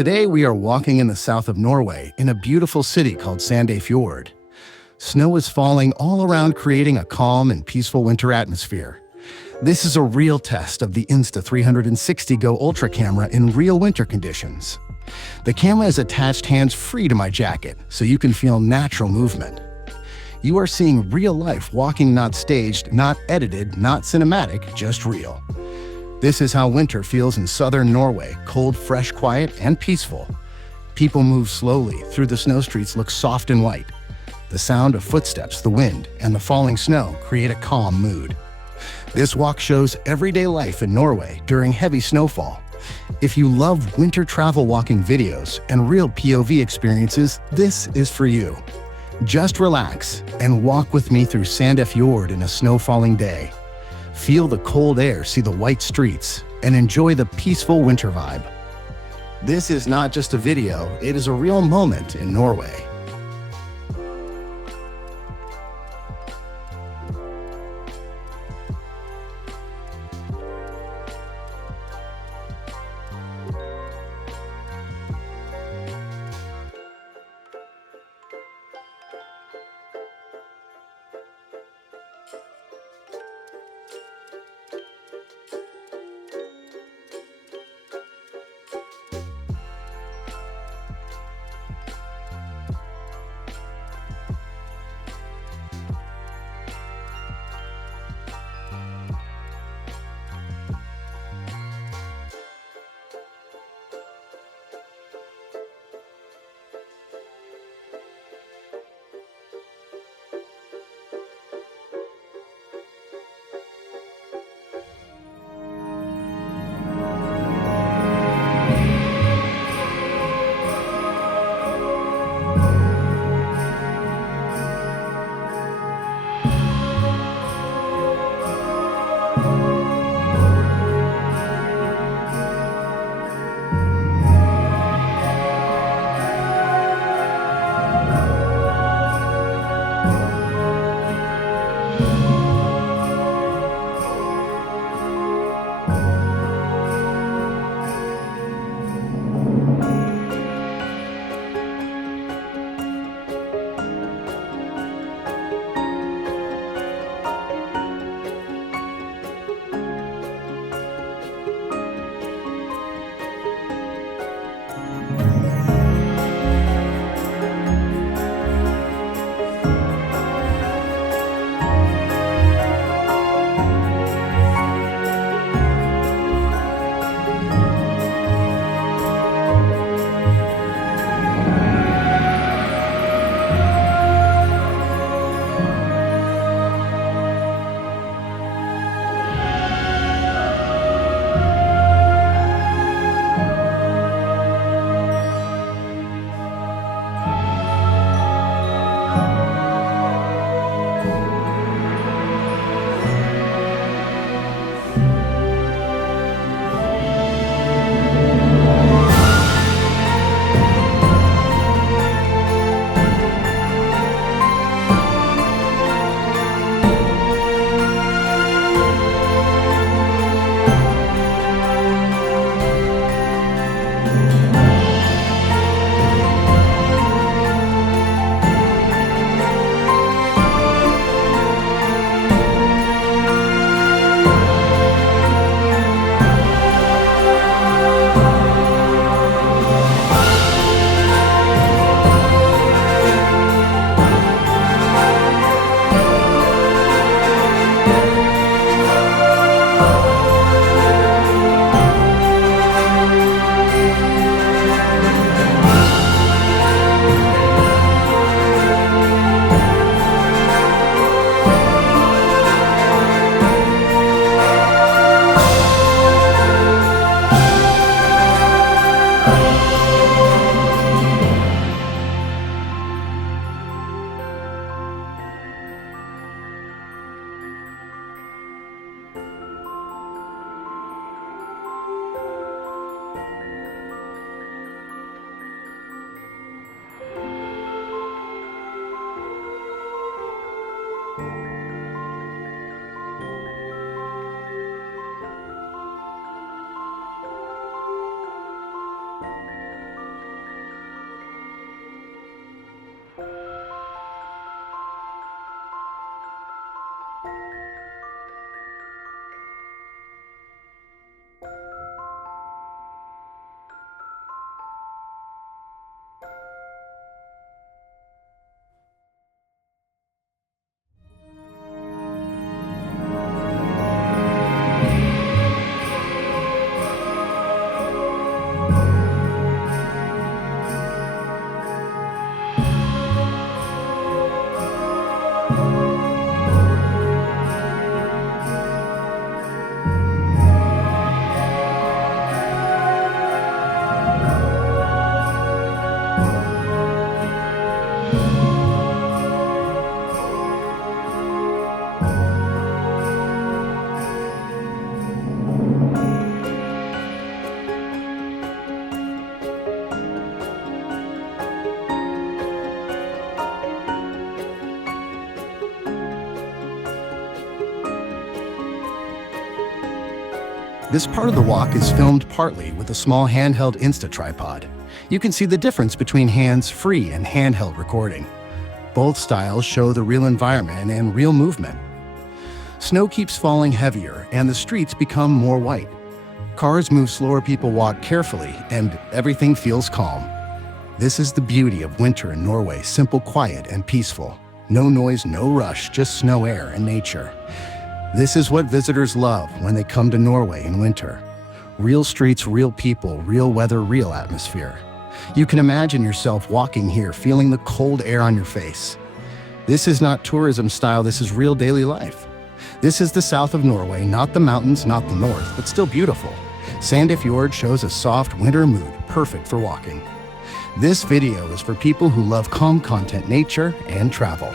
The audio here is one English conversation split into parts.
Today we are walking in the south of Norway in a beautiful city called Sandefjord. Snow is falling all around, creating a calm and peaceful winter atmosphere. This is a real test of the Insta360 GO Ultra camera in real winter conditions. The camera is attached hands-free to my jacket, so you can feel natural movement. You are seeing real life walking, not staged, not edited, not cinematic, just real. This is how winter feels in southern Norway: cold, fresh, quiet, and peaceful. People move slowly through the snow streets, look soft and white. The sound of footsteps, the wind, and the falling snow create a calm mood. This walk shows everyday life in Norway during heavy snowfall. If you love winter travel walking videos and real POV experiences, this is for you. Just relax and walk with me through Sandefjord in a snow-falling day. Feel the cold air, see the white streets, and enjoy the peaceful winter vibe. This is not just a video, it is a real moment in Norway. This part of the walk is filmed partly with a small handheld Insta tripod. You can see the difference between hands-free and handheld recording. Both styles show the real environment and real movement. Snow keeps falling heavier and the streets become more white. Cars move slower, people walk carefully, and everything feels calm. This is the beauty of winter in Norway, simple, quiet, and peaceful. No noise, no rush, just snow, air, and nature. This is what visitors love when they come to Norway in winter. Real streets, real people, real weather, real atmosphere. You can imagine yourself walking here, feeling the cold air on your face. This is not tourism style, this is real daily life. This is the south of Norway, not the mountains, not the north, but still beautiful. Sandefjord shows a soft winter mood, perfect for walking. This video is for people who love calm content, nature, and travel.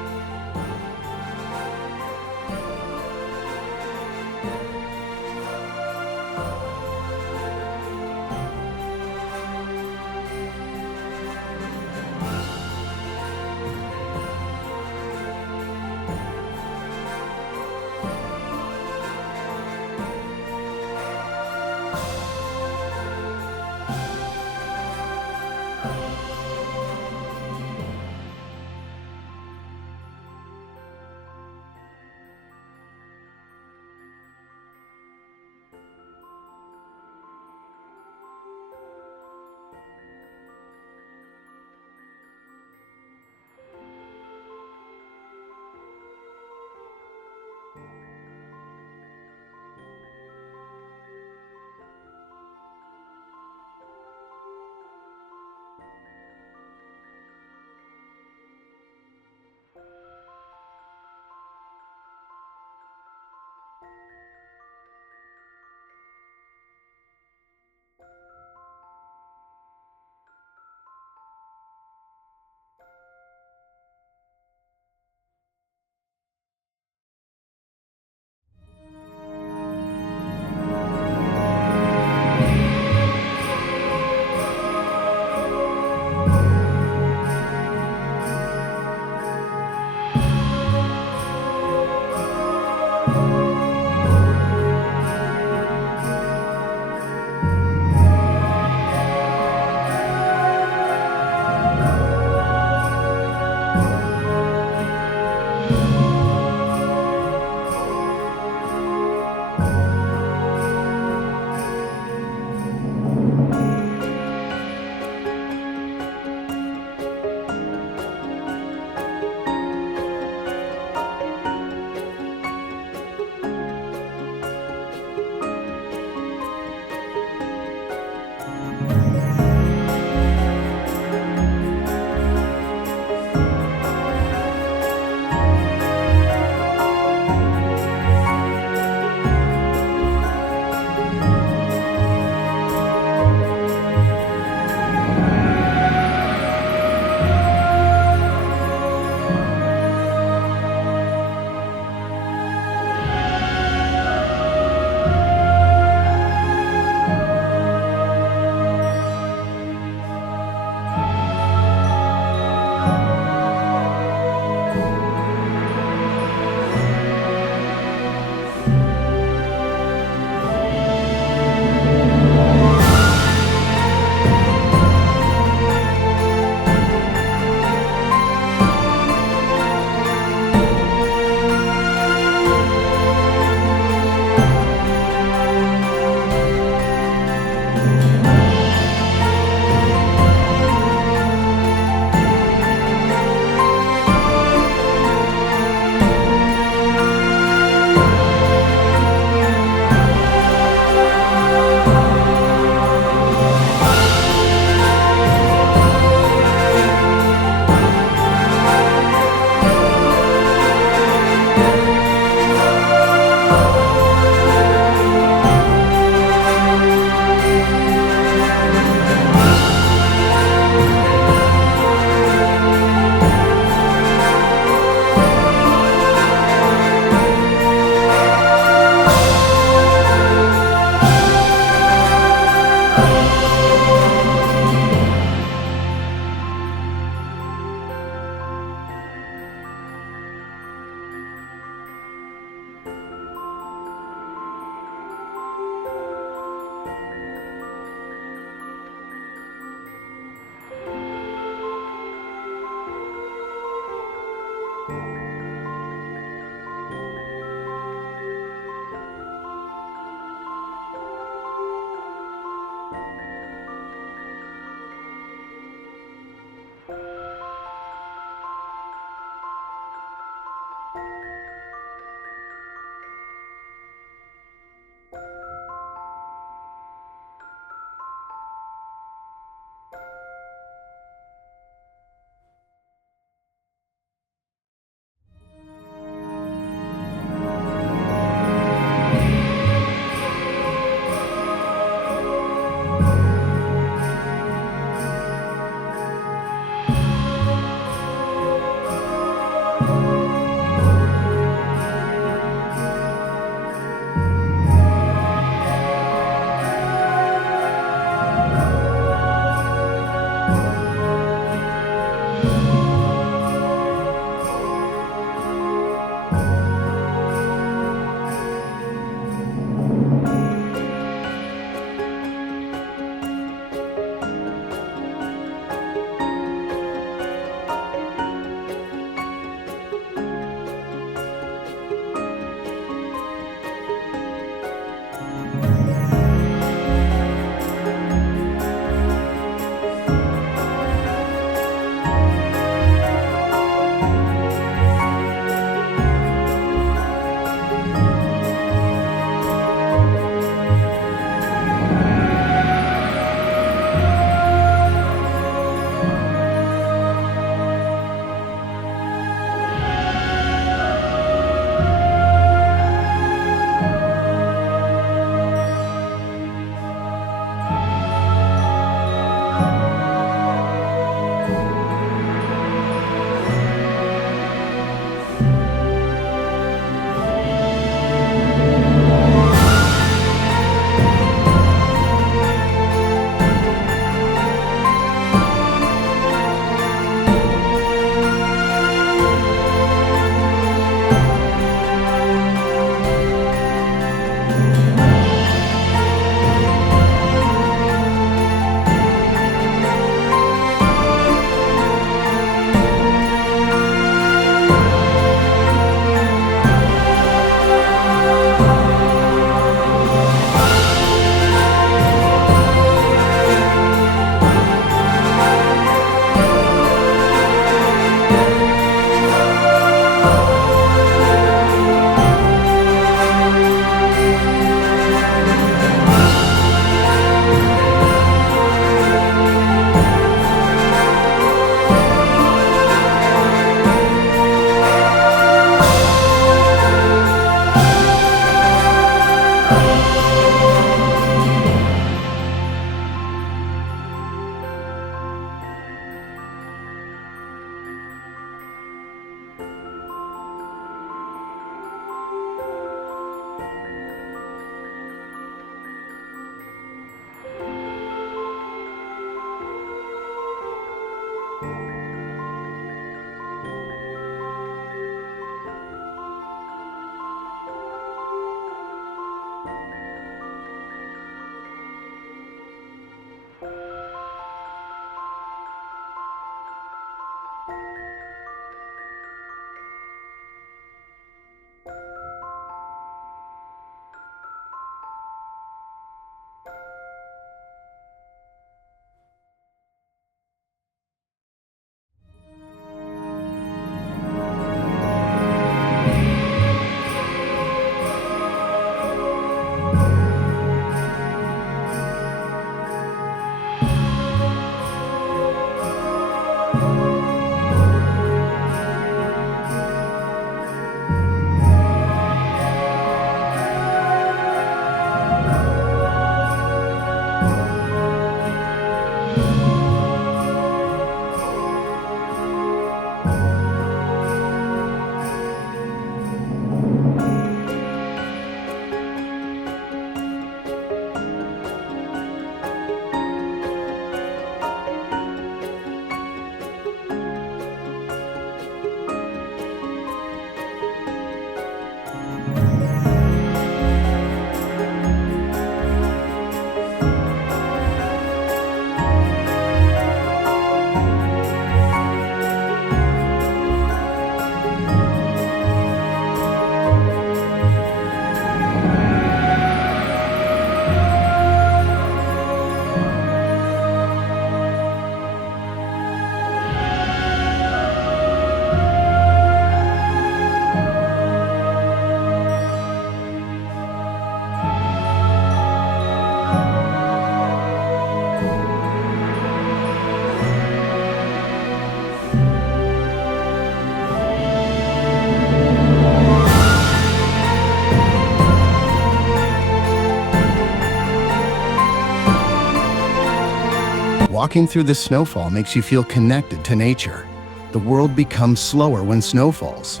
Walking through the snowfall makes you feel connected to nature. the world becomes slower when snow falls.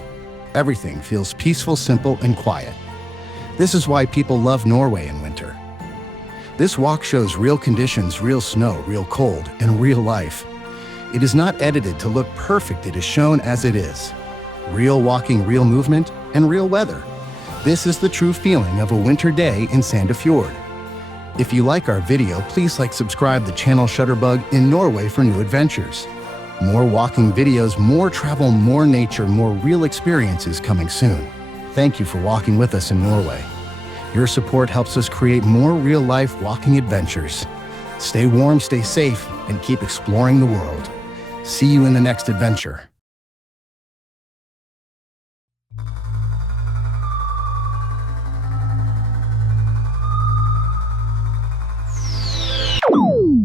Everything feels peaceful, simple, and quiet. This is why people love Norway in winter. This walk shows real conditions, real snow, real cold, and real life. It is not edited to look perfect, it is shown as it is. Real walking, real movement, and real weather. This is the true feeling of a winter day in Sandefjord. If you like our video, please subscribe the channel Shutterbug in Norway for new adventures. More walking videos, more travel, more nature, more real experiences coming soon. Thank you for walking with us in Norway. Your support helps us create more real-life walking adventures. Stay warm, stay safe, and keep exploring the world. See you in the next adventure.